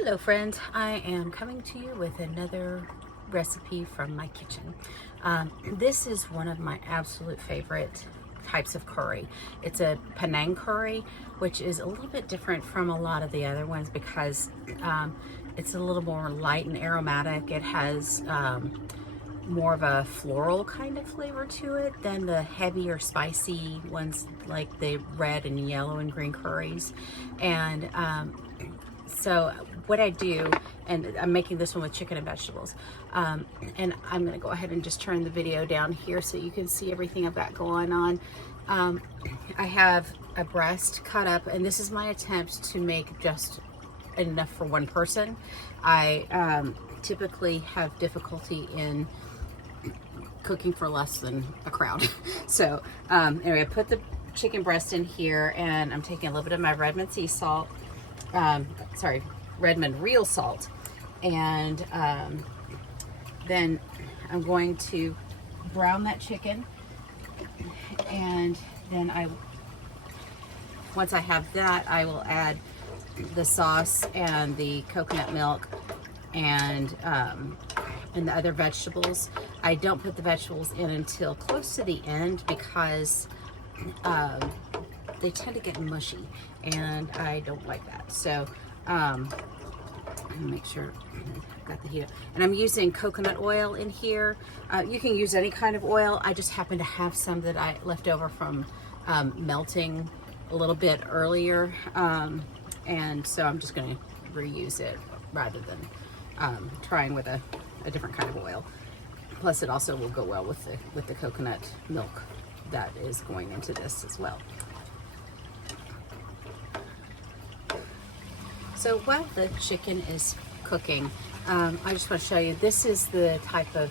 Hello friends, I am coming to you with another recipe from my kitchen. This is one of my absolute favorite types of curry. It's a Panang curry, which is a little bit different from a lot of the other ones because it's a little more light and aromatic. It has more of a floral kind of flavor to it than the heavier spicy ones like the red and yellow and green curries. And so what I do, and I'm making this one with chicken and vegetables, and I'm gonna go ahead and just turn the video down here so you can see everything I've got going on. I have a breast cut up, and this is my attempt to make just enough for one person. I typically have difficulty in cooking for less than a crowd. So anyway, I put the chicken breast in here, and I'm taking a little bit of my Redmond sea salt, Redmond real salt, and then I'm going to brown that chicken, and then once I have that, I will add the sauce and the coconut milk and the other vegetables. I don't put the vegetables in until close to the end because they tend to get mushy, and I don't like that. So make sure I've got the heat up. And I'm using coconut oil in here. You can use any kind of oil. I just happen to have some that I left over from melting a little bit earlier, and so I'm just going to reuse it rather than trying with a different kind of oil. Plus, it also will go well with the coconut milk that is going into this as well. So while the chicken is cooking, I just want to show you, this is the type of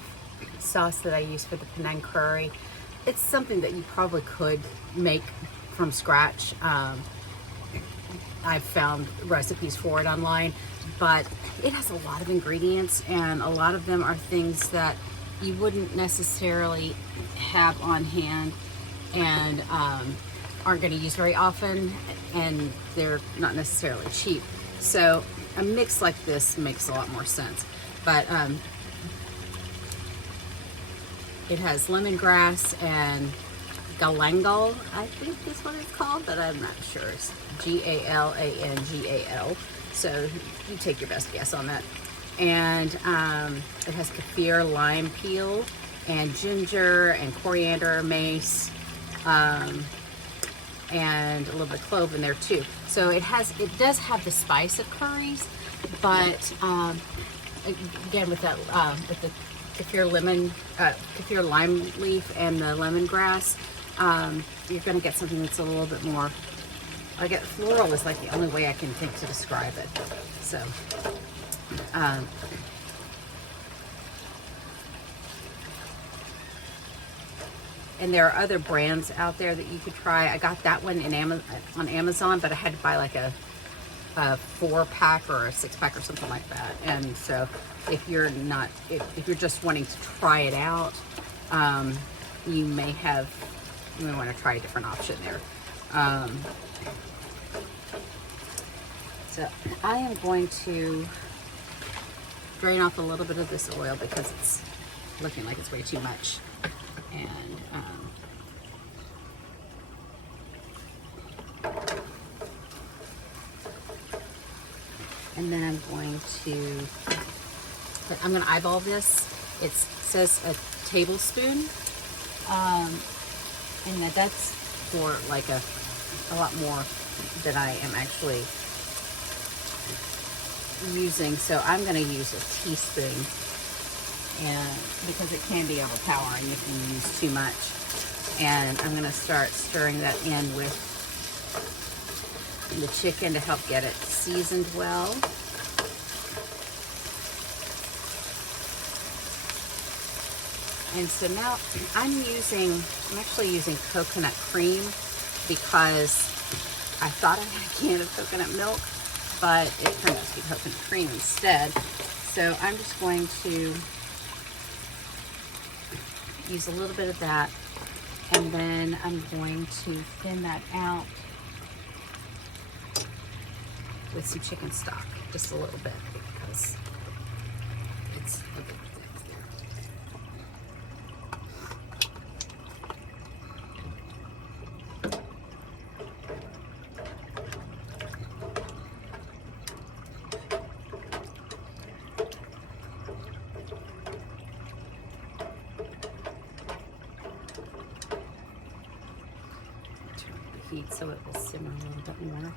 sauce that I use for the Panang curry. It's something that you probably could make from scratch. I've found recipes for it online, but it has a lot of ingredients, and a lot of them are things that you wouldn't necessarily have on hand and aren't going to use very often, and they're not necessarily cheap. So a mix like this makes a lot more sense. But it has lemongrass and galangal, I think is what it's called, but I'm not sure. It's Galangal. So you take your best guess on that. And it has kaffir, lime peel, and ginger, and coriander, mace, and a little bit of clove in there too. So it does have the spice of curries, but again with the kaffir lime leaf and the lemongrass, you're going to get something that's a little bit more. I get floral is like the only way I can think to describe it. So. And there are other brands out there that you could try. I got that one on Amazon, but I had to buy like a 4-pack or a 6-pack or something like that. And so if you're you're just wanting to try it out, you may want to try a different option there. So I am going to drain off a little bit of this oil because it's looking like it's way too much. And then I'm going to eyeball this. It says a tablespoon, and that's for like a lot more than I am actually using. So I'm going to use a teaspoon, and because it can be overpowering if you use too much. And I'm going to start stirring that in with the chicken to help get it seasoned well. And so now I'm actually using coconut cream because I thought I had a can of coconut milk, but it turned out to be coconut cream instead. So I'm just going to use a little bit of that, and then I'm going to thin that out with some chicken stock, just a little bit, because it's a bit thick there. Turn the heat so it will simmer a little bit more.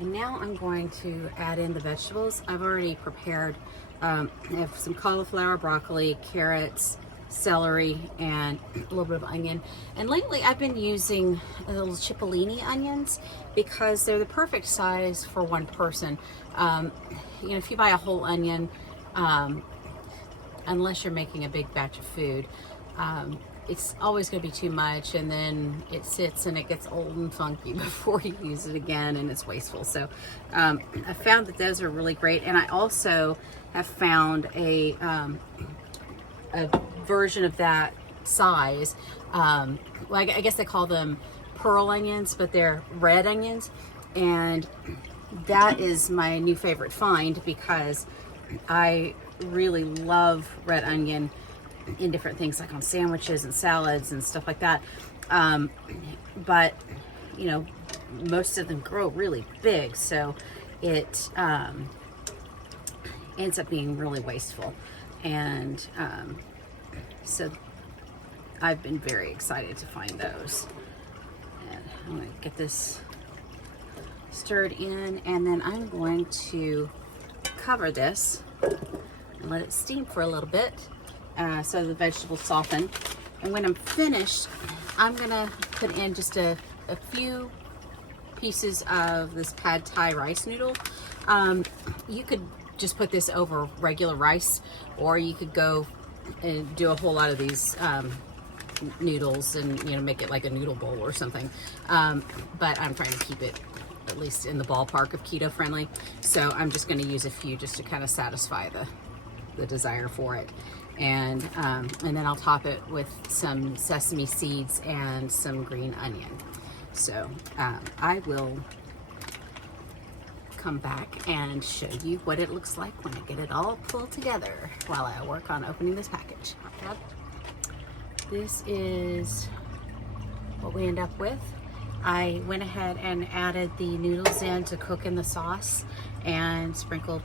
And now I'm going to add in the vegetables. I've already prepared, I have some cauliflower, broccoli, carrots, celery, and a little bit of onion. And lately I've been using little cipollini onions because they're the perfect size for one person. You know, if you buy a whole onion, unless you're making a big batch of food, it's always going to be too much, and then it sits and it gets old and funky before you use it again, and it's wasteful. So I found that those are really great, and I also have found a version of that size. Well, I guess they call them pearl onions, but they're red onions, and that is my new favorite find because I really love red onion in different things, like on sandwiches and salads and stuff like that. But you know, most of them grow really big, so it ends up being really wasteful. And so I've been very excited to find those. And I'm going to get this stirred in, and then I'm going to cover this and let it steam for a little bit. So the vegetables soften. And when I'm finished, I'm gonna put in just a few pieces of this pad thai rice noodle. You could just put this over regular rice, or you could go and do a whole lot of these noodles and, you know, make it like a noodle bowl or something. But I'm trying to keep it at least in the ballpark of keto friendly. So I'm just gonna use a few just to kind of satisfy the desire for it. And then I'll top it with some sesame seeds and some green onion. So I will come back and show you what it looks like when I get it all pulled together while I work on opening this package. This is what we end up with. I went ahead and added the noodles in to cook in the sauce and sprinkled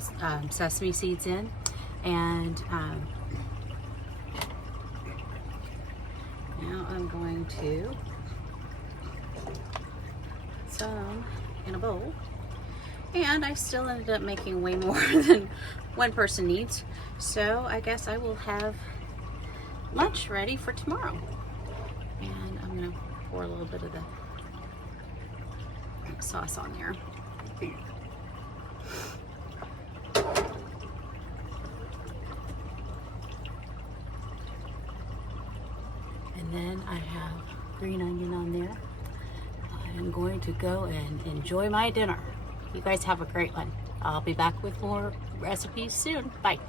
sesame seeds in. And now I'm going to put some in a bowl. And I still ended up making way more than one person needs. So I guess I will have lunch ready for tomorrow. And I'm gonna pour a little bit of the sauce on there. And then I have green onion on there. I'm going to go and enjoy my dinner. You guys have a great one. I'll be back with more recipes soon. Bye.